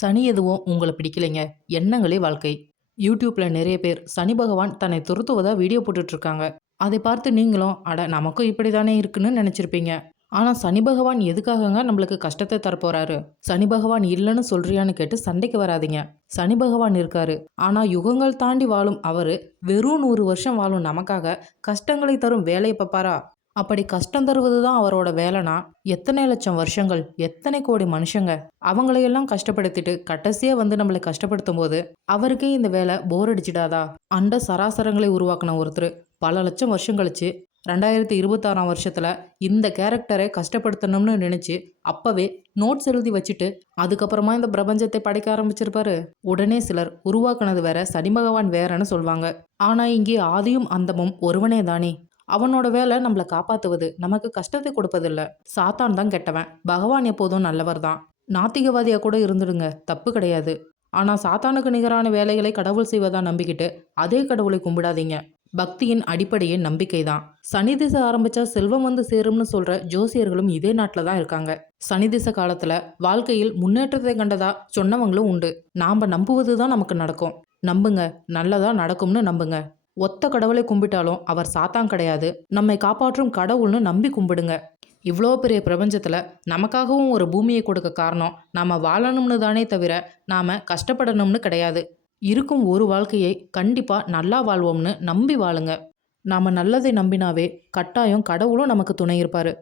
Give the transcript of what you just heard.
சனி எதுவும் உங்களை பிடிக்கலைங்க. எண்ணங்களே வாழ்க்கை. யூடியூப்ல நிறைய பேர் சனி பகவான் தன்னை துரத்துவதா வீடியோ போட்டுட்டு இருக்காங்க. அதை பார்த்து நீங்களும் அட நமக்கும் இப்படி தானே இருக்குன்னு நினைச்சிருப்பீங்க. ஆனா சனி பகவான் எதுக்காகங்க நம்மளுக்கு கஷ்டத்தை தரப்போறாரு? சனி பகவான் இல்லைன்னு சொல்றியான்னு கேட்டு சண்டைக்கு வராதீங்க. சனி பகவான் இருக்காரு. ஆனா யுகங்கள் தாண்டி வாழும் அவரு வெறும் 100 வருஷம் வாழும் நமக்காக கஷ்டங்களை தரும் வேலையை பார்ப்பாரா? அப்படி கஷ்டம் தருவது தான் அவரோட வேலைனா, எத்தனை லட்சம் வருஷங்கள், எத்தனை கோடி மனுஷங்க, அவங்களையெல்லாம் கஷ்டப்படுத்திட்டு கடைசியா வந்து நம்மளை கஷ்டப்படுத்தும் போது, அவருக்கே இந்த வேலை போர் அடிச்சிடாதா? அண்ட சராசரங்களை உருவாக்குன ஒருத்தர் பல லட்சம் வருஷம் கழிச்சு 2026ஆம் வருஷத்துல இந்த கேரக்டரை கஷ்டப்படுத்தணும்னு நினைச்சு அப்பவே நோட்ஸ் எழுதி வச்சுட்டு அதுக்கப்புறமா இந்த பிரபஞ்சத்தை படைக்க ஆரம்பிச்சிருப்பாரு. உடனே சிலர் உருவாக்குனது வேற, சனி பகவான் வேறன்னு சொல்வாங்க. ஆனா இங்கே ஆதியும் அந்தமும் ஒருவனே தானே. அவனோட வேலை நம்மளை காப்பாத்துவது, நமக்கு கஷ்டத்தை கொடுப்பதில்ல. சாத்தான் தான் கெட்டவன், பகவான் எப்போதும் நல்லவர் தான். நாத்திகவாதியா கூட இருந்துடுங்க, தப்பு கிடையாது. ஆனா சாத்தானுக்கு நிகரான வேலைகளை கடவுள் செய்வதா நம்பிக்கிட்டு அதே கடவுளை கும்பிடாதீங்க. பக்தியின் அடிப்படையே நம்பிக்கை தான். சனி திசை ஆரம்பிச்சா செல்வம் வந்து சேரும்னு சொல்ற ஜோசியர்களும் இதே நாட்டில் தான் இருக்காங்க. சனி திசை காலத்துல வாழ்க்கையில் முன்னேற்றத்தை கண்டதா சொன்னவங்களும் உண்டு. நாம நம்புவது தான் நமக்கு நடக்கும். நம்புங்க, நல்லதா நடக்கும்னு நம்புங்க. ஒத்த கடவுளை கும்பிட்டாலும் அவர் சாத்தான் கிடையாது, நம்மை காப்பாற்றும் கடவுள்னு நம்பி கும்பிடுங்க. இவ்வளோ பெரிய பிரபஞ்சத்தில் நமக்காகவும் ஒரு பூமியை கொடுக்க காரணம் நாம் வாழணும்னு தானே தவிர நாம் கஷ்டப்படணும்னு கிடையாது. இருக்கும் ஒரு வாழ்க்கையை கண்டிப்பாக நல்லா வாழ்வோம்னு நம்பி வாழுங்க. நாம் நல்லதை நம்பினாவே கட்டாயம் கடவுளும் நமக்கு துணை இருப்பார்.